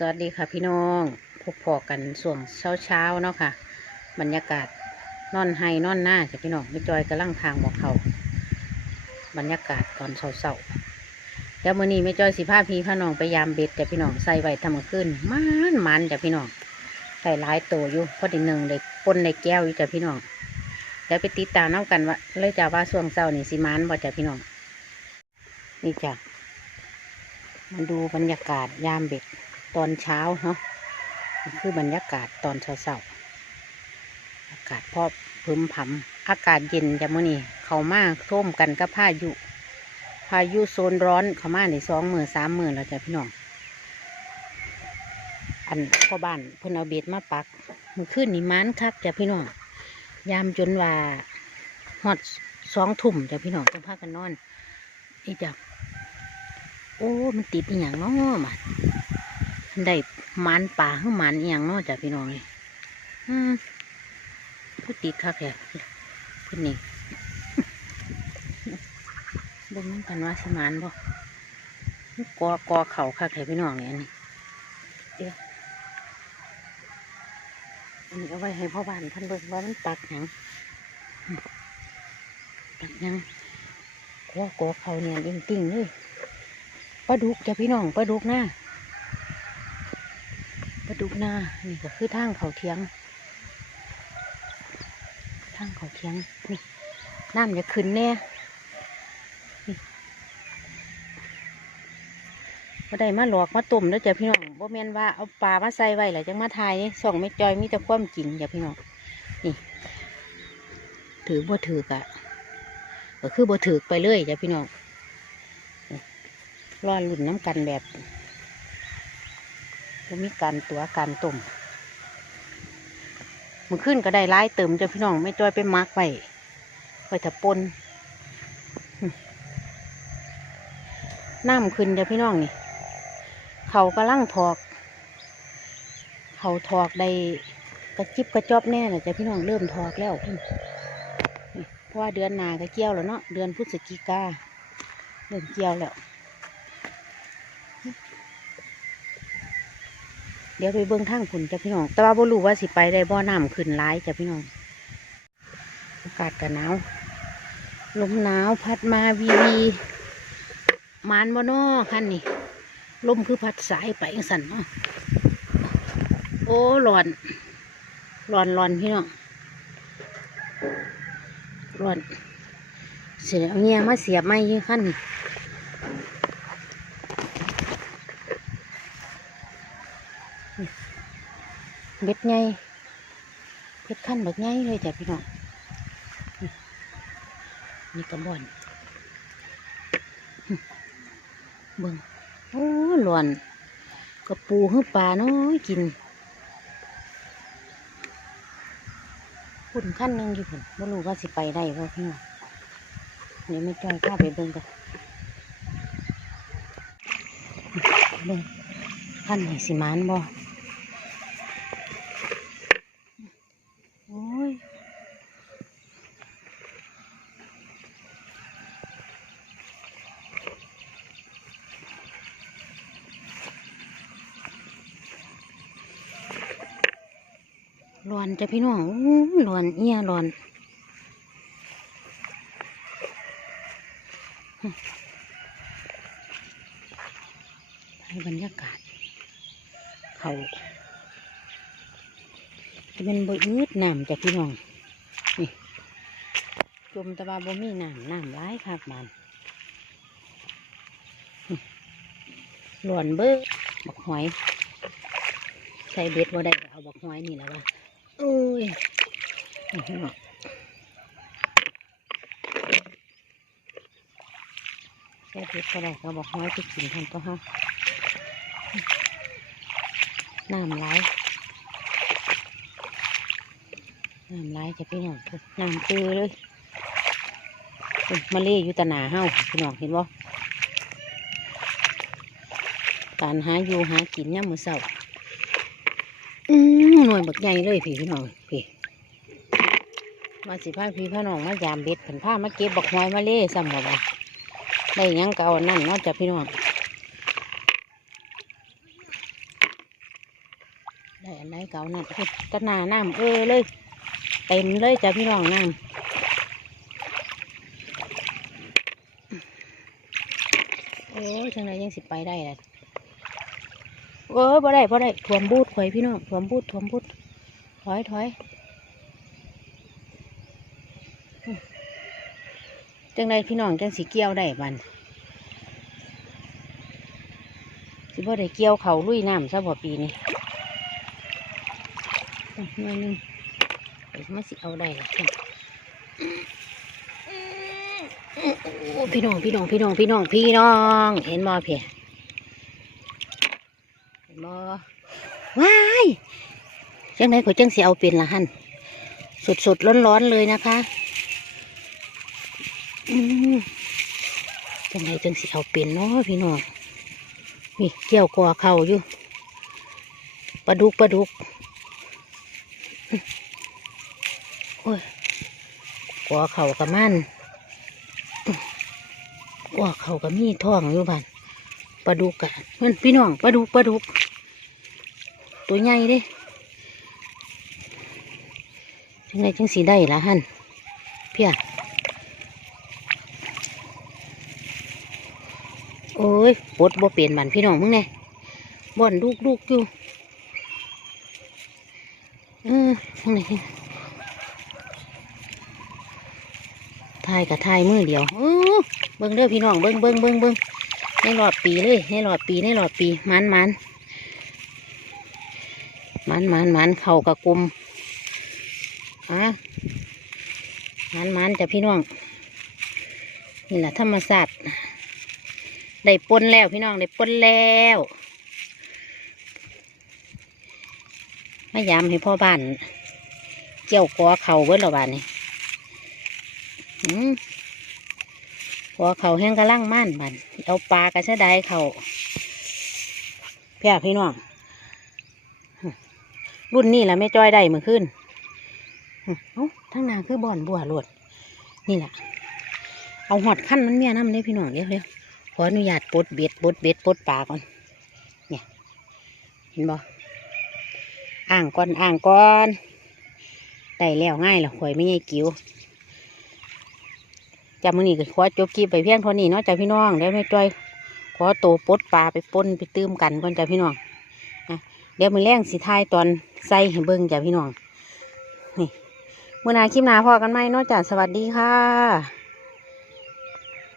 สวัสดีค่ะพี่น้องพบพอกันส่วงเช้าเช้าเนาะค่ะ บรรยากาศนอนไฮนอนหน้าจ้ะพี่น้องไม่จอยกำลังทางบอกเขาบรรยากาศตอนเช้าๆแล้วมื่อนี้ไม่จอยสิพาพี่พาน้องไปยามเบ็ดจ้ะพี่น้องใส่ไว้ทำมือขึ้นมันมันจ้ะพี่น้องใส่หลายตัวอยู่พอดีหนึ่งเลยปนในแก้วอยู่จ้ะพี่น้องแล้วไปติดตามน้ำกันว่าเลยจ้ะว่าช่วงเช้านี่สิมันบ่จ้ะพี่น้องนี่จ้ะมาดูบรรยากาศยามเบ็ด ตอนเช้าเนาะคือบรรยากาศตอนเช้าเช้าๆอากาศพอพึมพำอากาศเย็นจะมื่อนี้เขามาท่วมกันกับพายุ พายุโซนร้อนเขามาในสองหมื่นสามหมื่นแล้วจ้ะพี่น้องอันพ่อบ้านเพิ่นเอาเบ็ดมาปักมือขึ้นนี่มันคักจ้ะพี่น้องยามจนว่าฮอดสองทุ่มจ้ะพี่น้องต้องพากันนอนนี่จ้ะโอ้ มันติดอีหยังเนาะมัน ได้หมันป่าขึ้นมันเอหย่างเนอกจากพี่น้องเลยผู้ติดคักแค่พื่นนี่บ่งน้ำกันว่าสิหมันบ่กอกอเข่าคักแค่พี่น้องเนี่ยอันนี้เดี๋ยวอันนี้เอาไว้ให้พ่อบ้านท่านเบิ่งว่ามันตักหยังตักหยังกอกอเข่าเนี่ยจริงๆเลยปลาดุกจ้ะพี่น้องปลาดุกหน้า ปลาดุกหน้านี่ก็คือทางเขาเทียง ทางเขาเทียงนี่น้ำจะขึ้นแน่นี่บ่ได้มาหลอกมาตุ่มแล้วจ้ะพี่น้องบ่แม่นว่าเอาปลามาใส่ไว้แล้วจังมาทายนี่ส่องไม่จอยมีแต่ความจริงจ้ะพี่น้องนี่ ถือบ่ถือกะก็คือบ่ถือไปเลยจ้ะพี่น้องนี่รอลุ่นน้ำกันแบบ ก็มีการตัวการตุ่มมือขึ้นก็ได้ร้ายเติมจ้ะพี่น้องไม่จ้อยไปมักไว้ไว้ถ้าปนน้ำขึ้นจ้ะพี่น้องนี่ เขากำลังถอก เขาถอกได้กระจิบกระจอบแน่นะจ้ะพี่น้องเริ่มถอกแล้วเพราะว่าเดือนหนาก็เกี่ยวแล้วเนาะเดือนพฤศจิกาเริ่มเกี่ยวแล้ว เดี๋ยวไปเบิ้องทางผุนจ้ะพี่น้อง แต่ว่าบ่รู้ว่าสิไปได้บ่อน้ำขึ้นร้ายจ้ะพี่น้อง อากาศก็หนาวลมหนาวพัดมาวีวีมานบ่นอคันนี่ลมคือพัดสายไปสั่นเนาะโอ้ร้อนร้อนร้อนพี่น้องร้อนเสียเอาเงี้ยมาเสียบไม้ยี่ขั้นนี่ เบ็ดไงเบ็ดขั้นแบบไงเลยจ้ะพี่น้องนี่กระบอนหึเบิ่งโอ้หลวนกระปูหื้อปลาน้อยกินพุ่นขั้นหนึงอยู่พุ่นไม่รู้ว่าสิไปได้บ่พี่น้องเดี๋ยวไม่จ้อยข้าไปเบิ่งกันเบิ่งขั้นไหนสิมานบ่ โอ้ย ร้อนจ้ะพี่น้องร้อนเอียร้อนให้บรรยากาศ เขาจะเป็นบยืดน้ำจ้ะพี่น้องนี่จมตะบาบ่มีน้ำน้ำร้ายครับมันหลวนเบ้อบักหอย ใส่เบ็ดบ่ได้เอาบักหอยนี่และวะ โอ้ยนี่พี่น้องใส่เบ็ดก็ได้ก็เอาบักหอยไปกินทันก็ฮะน้ำร้ายน้ำลายจะพี่น้องน้ำตื้อเลยมาเล่อยู่ตะนาเฮาพี่น้องเห็นบ่การหาอยู่หากินย่ามมือเศร้าอืม หน่วยบักใหญ่เลยพี่พี่น้องพี่มาสิพาพี่พี่น้องมายามเบ็ดผันผ้ามาเก็บบักหอยมาเล่ซ้ำบ่บ่ได้ยังก็เอาอันนั่นนอกจากพี่น้องได้อันไหนเก่านั่นพุดกระนาน้ำเออเลยเต็มเลยจ้ะพี่น้องน้ำโอ้ยจังไรยังสิไปได้ล่ะ เออบ่ได้บ่ได้ถ่วมบูดข่อยพี่น้องถ่วมบูดถ่วมบูดถอยถอยจังไรพี่น้องจังสิเกี่ยวได้บันสิบ่ได้เกี่ยวเขาลุยน้ำซะบ่ปีนี้อ่หน่อยหนึงเดี๋ยวมาสิเอาได้ละพี่น้องพี่น้องพี่น้องพี่น้องพี่น้องเห็นบ่เพีย บว้ายจังไหนก็จังสิเอาเป็นละหันสดสดร้อนร้อนๆเลยนะคะจังไหนจังสิเอาเป็นเนาะพี่น้องนี่เกี่ยวกอเข่าอยู่ปลาดุกปลาดุกโอ้ยกลัวเข่ากับมันกลัวเข่ากับมีท้องอยู่บ้านปลาดุกอะมันพี่น้องปลาดุกปลาดุก ตัวใหญ่ด้จังไงจังสีได้ละฮันเพียโอ้ยปดบ่เปลี่ยนบันพี่น้องมึงไงบ่อนลูกลูกอยู่เออจังไงทายกับทายมือเดียวเออเบิ้งเด้อพี่น้องเบิ้งเบิ้งเบิ้งเบิ้งในหลอดปีเลยในหลอดปีในหลอดปีมันมัน มันมันมันเข่ากับกลมอะมันมันจะพี่น้อง นี่แหละธรรมศาสตร์ได้ปนแล้วพี่น้องได้ปนแล้วมายามให้พ่อบ้าน เกี่ยวกอเข่าเบิ้ลละบ้านนี่อืมหัวเข่าแห้งกระลังม่านบันเอาปลากระชะไดเข่าเพี่พี่น้อง รุ่นนี้แหละไม่จ้อยได้เมื่อคืนทั้งนาคือบ่อนบัวหลวดนี่แหละ เอาหอดขั้นมันเมียน้ำเลยพี่น้องเดี๋ยวเดี๋ยวขออนุญาตปดเบ็ดปดเบ็ดปดปลาก่อน เนี่ย เห็นบ่อ่างก่อนอ่างก่อนได้แล้วง่ายแล้วข่อยไม่ใช่กิ้วจำมือนี้ก็ขอจบคลิปไปเพียงเท่านี้เนาะจ้าพี่น้องเดี๋ยวแม่จ้อยขอโตปดปลาไปป้นไปตื้มกันก่อนจ้าพี่น้อง เดี๋ยวมือแรงสีทายตอนใส่เบิ้งจ้าพี่น้อง นี่มือนาคลิปนาพอกันไหมนอกจากสวัสดีค่ะ